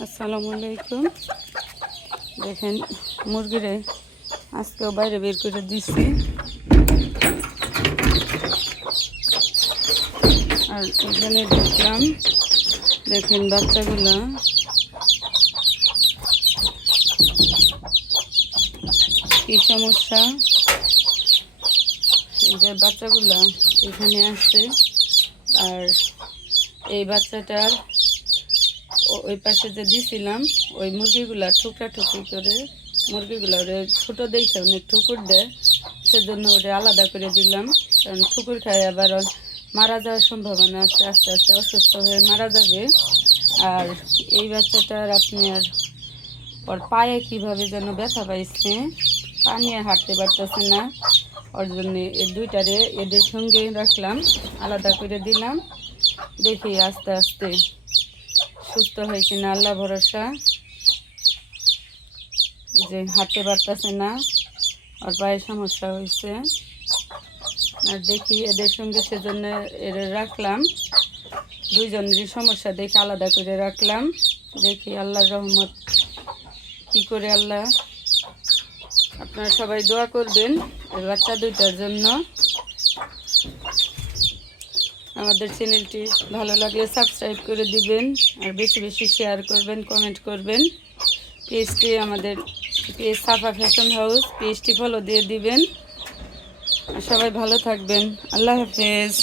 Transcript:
আসসালামু আলাইকুম। দেখেন মুরগিরে আজকেও বাইরে বের করে দিছি। আর এখানে দেখলাম, দেখেন বাচ্চাগুলা কি সমস্যা। এই যে বাচ্চাগুলা এখানে আসছে, আর এই বাচ্চাটার ওই পাশে যে দিছিলাম ওই মুরগিগুলা ঠুকরা ঠুকরি করে, মুরগিগুলা ওরে ছোটো দেখে অনেক ঠুকুর দেয়, সেজন্য ওরে আলাদা করে দিলাম। কারণ ঠুকুর খায় আবার মারা যাওয়ার সম্ভাবনা আছে, আস্তে আস্তে অসুস্থ হয়ে মারা যাবে। আর এই বাচ্চাটার আপনার ওর পায়ে কীভাবে যেন ব্যথা পাইছে, পা নিয়ে হাঁটতে পারতেছে না। ওর জন্য এই দুইটারে এদের সঙ্গে রাখলাম, আলাদা করে দিলাম। দেখি আস্তে আস্তে সুস্থ হয় কিনা, আল্লাহ ভরসা। যে হাঁটতে পারতেছে না, আর পায়ে সমস্যা হয়েছে। আর দেখি এদের সঙ্গে সেজন্য এদের রাখলাম, দুইজনেরই সমস্যা দেখে আলাদা করে রাখলাম। দেখি আল্লাহর রহমত কি করে। আল্লাহ, আপনারা সবাই দোয়া করবেন এই বাচ্চা দুইটার জন্য। আমাদের চ্যানেলটি ভালো লাগলে সাবস্ক্রাইব করে দিবেন, আর বেশি বেশি শেয়ার করবেন, কমেন্ট করবেন। পেজটি আমাদের পেজ সাফা ফ্যাশন হাউস, পেজটি ফলো দিয়ে দিবেন। সবাই ভালো থাকবেন। আল্লাহ হাফেজ।